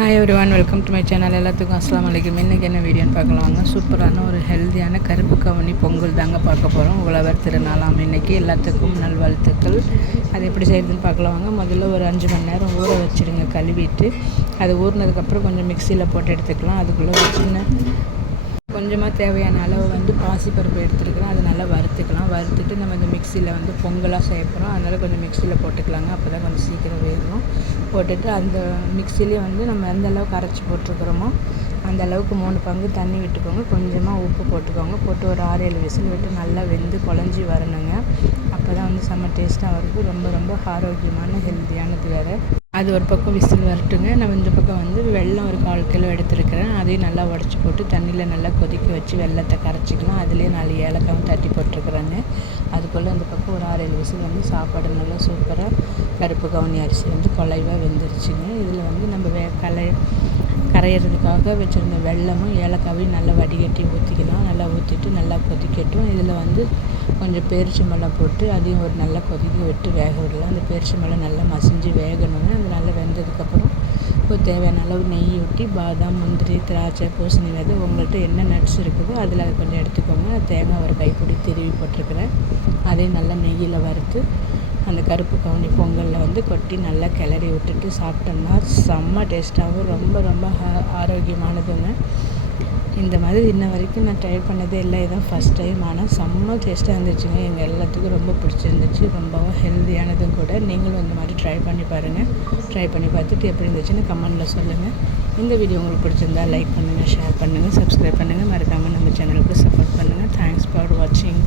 Hi everyone, welcome to my channel. எல்லாத்துக்கும் அஸ்ஸலாமு அலைக்கும். இன்றைக்கி என்ன வீடியோன்னு பார்க்கலாம் வாங்க. சூப்பரான ஒரு ஹெல்த்தியான கருப்பு கவுனி பொங்கல் தாங்க பார்க்க போகிறோம். உழவர் திருநாளாம் இன்றைக்கி. எல்லாத்துக்கும் நல்வாழ்த்துக்கள். அது எப்படி செய்கிறதுன்னு பார்க்கலாம் வாங்க. முதல்ல ஒரு 5 மணி நேரம் ஊற வச்சுடுங்க கழுவிட்டு. அது ஊறினதுக்கப்புறம் கொஞ்சம் மிக்சியில் போட்டு எடுத்துக்கலாம். அதுக்குள்ளே ஒரு சின்ன கொஞ்சமாக தேவையான அளவு பாசிப்பருப்பு எடுத்துருக்குறோம். அதை நல்லா வறுத்துட்டு நம்ம இந்த மிக்சியில் பொங்கலாக செய்ய போகிறோம். அதனால் கொஞ்சம் மிக்சியில் போட்டுக்கலாங்க. அப்போ தான் கொஞ்சம் சீக்கிரம் வேகும். போட்டுட்டு அந்த மிக்சிலேயே நம்ம எந்த அளவுக்கு அரைச்சி போட்டிருக்கிறோமோ அந்த அளவுக்கு 3 பங்கு தண்ணி விட்டுக்கோங்க. கொஞ்சமாக உப்பு போட்டுக்கோங்க. போட்டு ஒரு 6-7 விசில் விட்டு நல்லா வெந்து குழஞ்சி வரணுங்க. அப்போ தான் செம்ம டேஸ்ட்டாக வருது. ரொம்ப ரொம்ப ஆரோக்கியமான ஹெல்த்தியானது வேறு. அது ஒரு பக்கம் விசில் வரட்டுங்க. நம்ம இந்த பக்கம் வெல்லம் ஒரு 1/4 கிலோ எடுத்துருக்கிறேன். அதையும் நல்லா உடச்சி போட்டு தண்ணியில் நல்லா கொதிக்க வச்சு வெல்லத்தை கரைச்சிக்கலாம். அதுலேயே 4 ஏலக்காவும் தட்டி போட்டிருக்குறேங்க. அதுக்குள்ளே இந்த பக்கம் ஒரு 6-7 விசில் சாப்பாடு நல்லா சூப்பராக கருப்பு கவுனி அரிசி குலைவாக வெந்துருச்சுங்க. இதில் நம்ம கரையிறதுக்காக வச்சுருந்த வெல்லமும் ஏலக்காவையும் நல்லா வடிகட்டி ஊற்றிக்கலாம். நல்லா ஊற்றிட்டு நல்லா கொதிக்கட்டும். இதில் கொஞ்சம் பேரிச்சம்பழம் போட்டு அதையும் ஒரு நல்லா கொதிக்க விட்டு வேக விடலாம். அந்த பேரிச்சம்பழம் நல்லா மசிஞ்சு வேகணுங்க. அது நல்லா வெந்ததுக்கப்புறம் ஒரு தேவையான அளவு நெய் ஊற்றி பாதாம், முந்திரி, திராட்சை, பூசணி விதை உங்கள்கிட்ட என்ன நட்ஸ் இருக்குதோ அதில் அதை கொஞ்சம் எடுத்துக்கோங்க. தேங்காய் ஒரு கைப்பிடி திருவி போட்டிருக்கிறேன். அதையும் நல்லா நெய்யில் வறுத்து அந்த கருப்பு கவுனி பொங்கலில் கொட்டி நல்லா கிளறி விட்டுட்டு சாப்பிட்டோம்னா செம்ம டேஸ்ட்டாகவும் ரொம்ப ரொம்ப ஆரோக்கியமானதுங்க. இந்த மாதிரி இன்ன வரைக்கும் நான் ட்ரை பண்ணதே இல்லை. இதான் ஃபஸ்ட் டைம். ஆனால் செம்ம டேஸ்ட்டாக இருந்துச்சுங்க. எங்கள் எல்லாத்துக்கும் ரொம்ப பிடிச்சிருந்துச்சு. ரொம்பவும் ஹெல்த்தியானதும் கூட. நீங்களும் இந்த மாதிரி ட்ரை பண்ணி பாருங்கள். ட்ரை பண்ணி பார்த்துட்டு எப்படி இருந்துச்சுன்னு கமெண்டில் சொல்லுங்கள். இந்த வீடியோ உங்களுக்கு பிடிச்சிருந்தா லைக் பண்ணுங்கள், ஷேர் பண்ணுங்கள், சப்ஸ்கிரைப் பண்ணுங்கள். மறக்காமல் நம்ம சேனலுக்கு சப்போர்ட் பண்ணுங்கள். தேங்க்ஸ் ஃபார் வாட்சிங்.